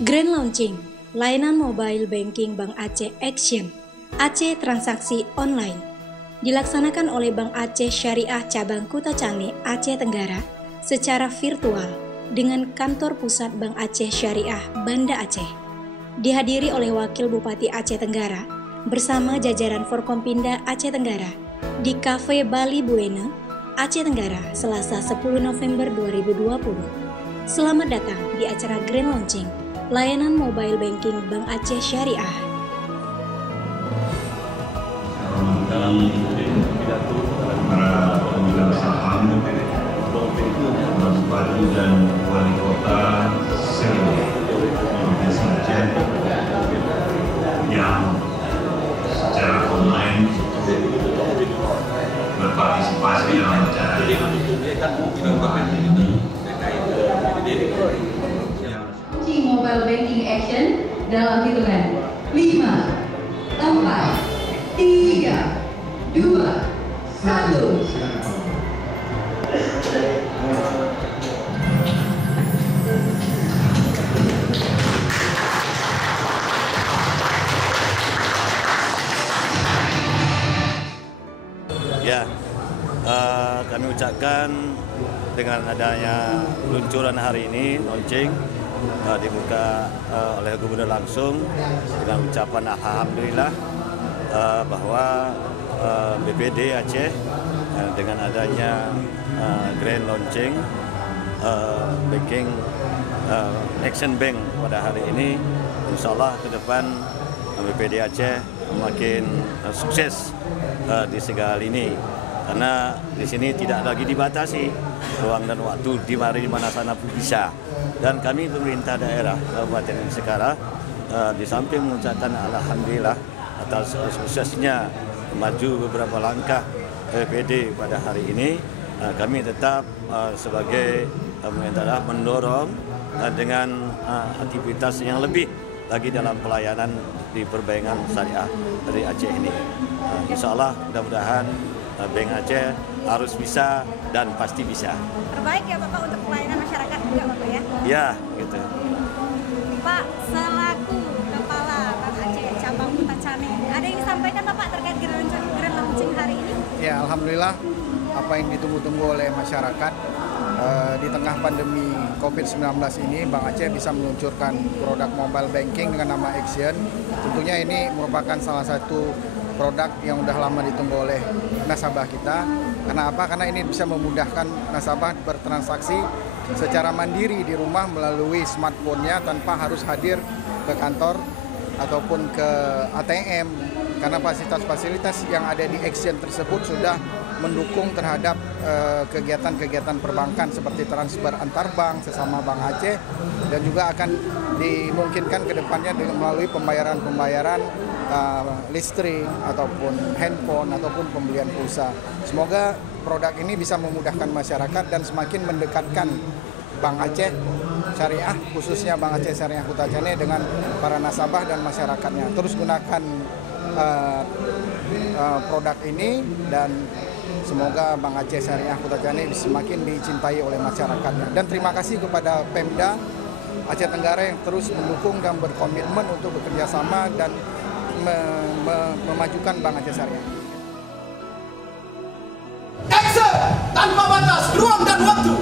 Grand Launching, layanan mobile banking Bank Aceh Action, Aceh Transaksi Online, dilaksanakan oleh Bank Aceh Syariah Cabang Kuta Cane, Aceh Tenggara, secara virtual dengan kantor pusat Bank Aceh Syariah Banda Aceh. Dihadiri oleh Wakil Bupati Aceh Tenggara bersama jajaran Forkompinda Aceh Tenggara di Cafe Bali Buena, Aceh Tenggara, Selasa 10 November 2020. Selamat datang di acara Grand Launching, layanan mobile banking Bank Aceh Syariah. Dalam pidato para pemegang saham, Bupati dan Wali Kota Provinsi Aceh yang secara online berpartisipasi dalam acara ini. Mobile banking action dalam hitungan 5, 4, 3, 2, 1. Ya, kami ucapkan dengan adanya peluncuran hari ini, launching, dibuka oleh Gubernur langsung dengan ucapan Alhamdulillah bahwa BPD Aceh dengan adanya Grand Launching Banking Action Bank pada hari ini, insya Allah ke depan BPD Aceh makin sukses di segala lini, karena di sini tidak lagi dibatasi ruang dan waktu, di mana sana pun bisa. Dan kami pemerintah daerah Kabupaten Sekara di samping mengucapkan alhamdulillah atas suksesnya maju beberapa langkah BPD pada hari ini, kami tetap sebagai pemerintah daerah mendorong dengan aktivitas yang lebih lagi dalam pelayanan di perbankan syariah dari Aceh ini. Insya Allah mudah-mudahan Bank Aceh harus bisa dan pasti bisa. Terbaik ya Bapak untuk pelayanan masyarakat juga Bapak ya? Ya, gitu. Pak, selaku Kepala Bank Aceh Cabang Kuta Cane, ada yang disampaikan Bapak terkait Grand Launching hari ini? Ya, alhamdulillah apa yang ditunggu-tunggu oleh masyarakat di tengah pandemi COVID-19 ini, Bank Aceh bisa meluncurkan produk mobile banking dengan nama Action. Tentunya ini merupakan salah satu produk yang sudah lama ditunggu oleh nasabah kita. Karena apa? Karena ini bisa memudahkan nasabah bertransaksi secara mandiri di rumah melalui smartphone-nya tanpa harus hadir ke kantor ataupun ke ATM. Karena fasilitas-fasilitas yang ada di Action tersebut sudah mendukung terhadap kegiatan-kegiatan perbankan seperti transfer antar bank sesama Bank Aceh, dan juga akan dimungkinkan ke depannya dengan melalui pembayaran-pembayaran listrik ataupun handphone ataupun pembelian pulsa. Semoga produk ini bisa memudahkan masyarakat dan semakin mendekatkan Bank Aceh Syariah, khususnya Bank Aceh Syariah Kuta Cane dengan para nasabah dan masyarakatnya. Terus gunakan produk ini dan semoga Bank Aceh Syariah Kuta Cane semakin dicintai oleh masyarakatnya. Dan terima kasih kepada Pemda Aceh Tenggara yang terus mendukung dan berkomitmen untuk bekerja sama dan memajukan Bank Aceh Syariah. Action tanpa batas ruang dan waktu.